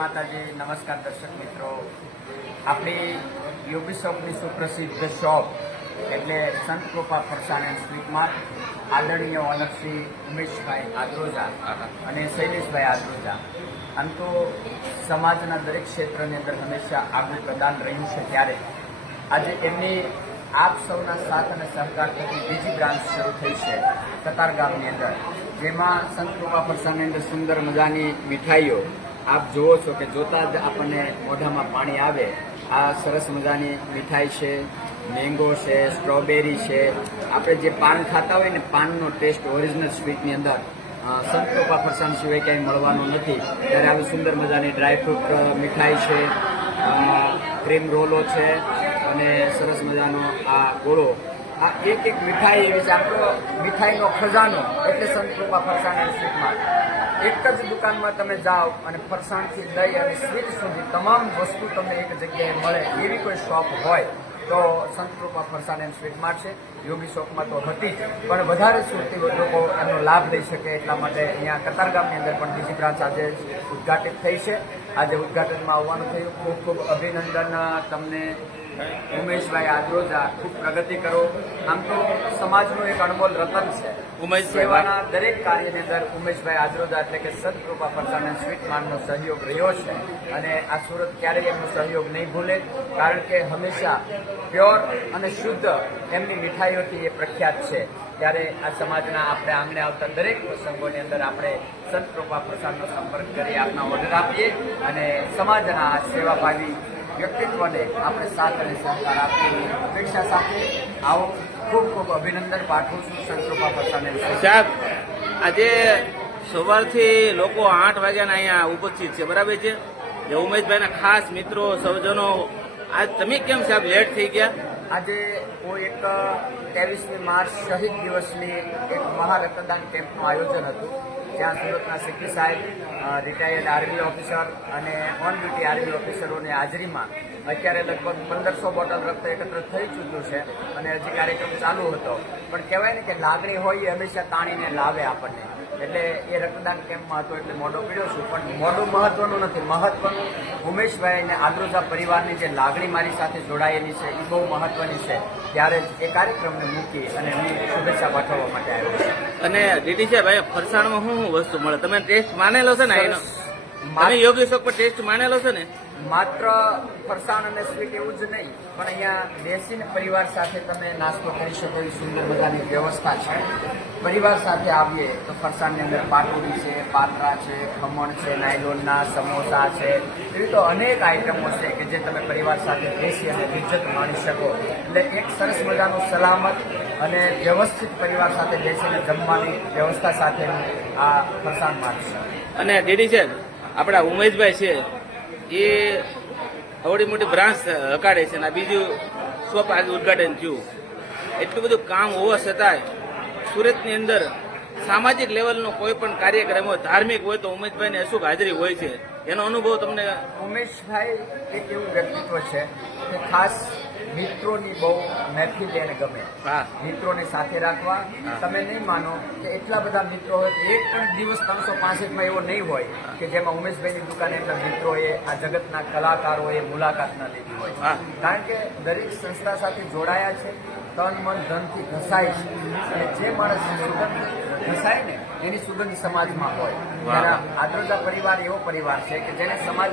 માતાજી, નમસ્કાર દર્શક મિત્રો. આપણી યુપી શોપની સુપ્રસિદ્ધ શોપ એટલે સંત કૃપા ફરસાણ એન્ડ સ્વીટ આદરણીય ઓનરશ્રી ઉમેશભાઈ આદ્રોજા અને શૈલેષભાઈ આદ્રોજા. આમ તો સમાજના દરેક ક્ષેત્રની અંદર હંમેશા આગળ પ્રદાન રહ્યું છે ત્યારે. આજે એમની આપ સૌના સાથ અને સહકાર થકી બીજી બ્રાન્ચ શરૂ થઈ છે કતાર ગામની અંદર, જેમાં સંત કૃપા ફરસાણની અંદર સુંદર મજાની મીઠાઈઓ આપ જુઓ છો કે જોતા જ આપણને મોઢામાં પાણી આવે. આ સરસ મજાની મીઠાઈ છે મેંગો છે સ્ટ્રોબેરી છે. આપણે જે પાન ખાતા હોય ને, પાનનો ટેસ્ટ ઓરિજિનલ સ્વીટની અંદર સંતો ફરસાણ સિવાય ક્યાંય મળવાનું નથી. ત્યારે આવી સુંદર મજાની ડ્રાયફ્રૂટ મીઠાઈ છે ક્રીમ રોલો છે અને સરસ મજાનો આ ગોળો આ એક એક મીઠાઈ એવી છે, આપણો મીઠાઈનો ખજાનો એટલે સંત કૃપા ફરસાણ અને સ્વીટમાં એક જ દુકાનમાં તમે જાઓ અને ફરસાણથી લઈ અને સ્વીટ સુધી તમામ વસ્તુ તમને એક જગ્યાએ મળે એવી કોઈ શોપ હોય તો સંત કૃપા ફરસાણ એન્ડ સ્વીટ માર્ટ છે. યોગી શોપમાં તો હતી પણ વધારે સુરતી લોકો એનો લાભ લઈ શકે એટલા માટે અહીંયા કતારગામની અંદર પણ બીજી બ્રાન્ચ આજે ઉદ્ઘાટિત થઈ છે. આજે ઉદ્ઘાટનમાં આવવાનું થયું. ખૂબ ખૂબ અભિનંદન તમને ઉમેશભાઈ આદ્રોજા ખૂબ પ્રગતિ કરો. આમ તો સમાજનું એક અણમોલ રતન છે. ઉમેશ સેવાના દરેક કાર્યની અંદર ઉમેશભાઈ આદ્રોજા એટલે કે સદકૃપા કૃપા ફરસાણ સ્વીટ માનનો સહયોગ રહ્યો છે અને આ સુરત ક્યારેય એમનો સહયોગ નહીં ભૂલે કારણ કે હંમેશા પ્યોર અને શુદ્ધ એમની મીઠાઈઓથી એ પ્રખ્યાત છે. ત્યારે આ સમાજના આપણે આંગણે આવતા દરેક પ્રસંગોની અંદર આપણે સંત કૃપા પ્રસાદનો સંપર્ક કરી આપના ઓર્ડર આપીએ અને સમાજના આ સેવાભાવી વ્યક્તિત્વને આપણે સાથ અને સહકાર આપીએ અપેક્ષા સાથે આવો ખૂબ ખૂબ અભિનંદન પાઠવું છું સંત કૃપા પ્રસાદને સાહેબ આજે સવારથી લોકો આઠ વાગ્યાના અહીંયા ઉપસ્થિત છે બરાબર છે? જે ઉમેશભાઈના ખાસ મિત્રો સૌજનો આજ તમે કેમ સાહેબ લેટ થઈ ગયા? આજે હું એક ત્રેવીસમી માર્ચ શહીદ દિવસની એક મહા રક્તદાન કેમ્પનું આયોજન હતું. જ્યાં સુરતના સિક્કી સાહેબ રિટાયર્ડ આર્મી ઓફિસર અને ઓન ડ્યુટી આર્મી ઓફિસરોની હાજરીમાં અત્યારે લગભગ પંદરસો બોટલ રક્ત એકત્ર થઈ ચૂક્યું છે અને હજી કાર્યક્રમ ચાલુ હતો. પણ કહેવાય ને કે લાગણી હોય એ હંમેશા તાણીને લાવે આપણને. એટલે એ રક્તદાન કેમ્પમાં હતો એટલે મોઢો પીડ્યો છું. પણ મોઢું મહત્વનું નથી. મહત્વનું ઉમેશભાઈ અને આદ્રોજા પરિવારની જે લાગણી મારી સાથે જોડાયેલી છે, એ બહુ મહત્વની છે. ત્યારે એ કાર્યક્રમને મૂકી અને એમની શુભેચ્છા પાઠવવા માટે આવ્યો છે. અને ડીટી સાહેબ ભાઈ ફરસાણમાં શું વસ્તુ મળે? તમે ટેસ્ટ માનેલો છે ને એનો તમે યોગી શોપ પર ટેસ્ટ માનેલો છે ને? માત્ર ફરસાણ અને સ્વીટ એવું જ નહીં પણ અહીંયા બેસીને પરિવાર સાથે તમે નાસ્તો કરી શકો એ સુંદર મજાની વ્યવસ્થા છે. પરિવાર સાથે આવીએ તો ફરસાણની અંદર પાટોડી છે પાત્રા છે ખમણ છે નાયલોનના સમોસા છે એવી તો અનેક આઈટમો છે કે જે તમે પરિવાર સાથે બેસી અને ઇજ્જત માણી શકો. એટલે એક સરસ મજાનું સલામત અને વ્યવસ્થિત પરિવાર સાથે બેસીને જમવાની વ્યવસ્થા સાથે આ ફરસાણ માણી છે. અને દીદી સાહેબ આપણા ઉમેશભાઈ છે, એ અવડી મોટી બ્રાન્ચ હકાડે છે અને બીજું શોપ આજે ઉદઘાટન થયું. એટલું બધું કામ હોવા છતાંય સુરતની અંદર સામાજિક લેવલનો કોઈ પણ કાર્યક્રમ હોય, ધાર્મિક હોય તો ઉમેશભાઈની અશુક હાજરી હોય છે. એનો અનુભવ તમને ઉમેશભાઈ, એક એવું વ્યક્તિત્વ છે કે ખાસ મિત્રોની બહુ મહેફિલ એને ગમે. મિત્રોને સાથે રાખવા. તમે નહીં માનો કે એટલા બધા મિત્રો હોય એક પણ દિવસ ત્રણસો પાસઠમાં એવો નહીં હોય કે જેમાં ઉમેશભાઈની દુકાને એમના મિત્રોએ આ જગતના કલાકારોએ મુલાકાત ન લીધી હોય. કારણ કે દરેક સંસ્થા સાથે જોડાયા છે તન મન ધનથી ઘસાય છે. અને જે માણસ સુગંધ ઘસાય ને એની સુગંધ સમાજમાં હોય. આદ્રતા પરિવાર એવો પરિવાર છે કે જેને સમાજ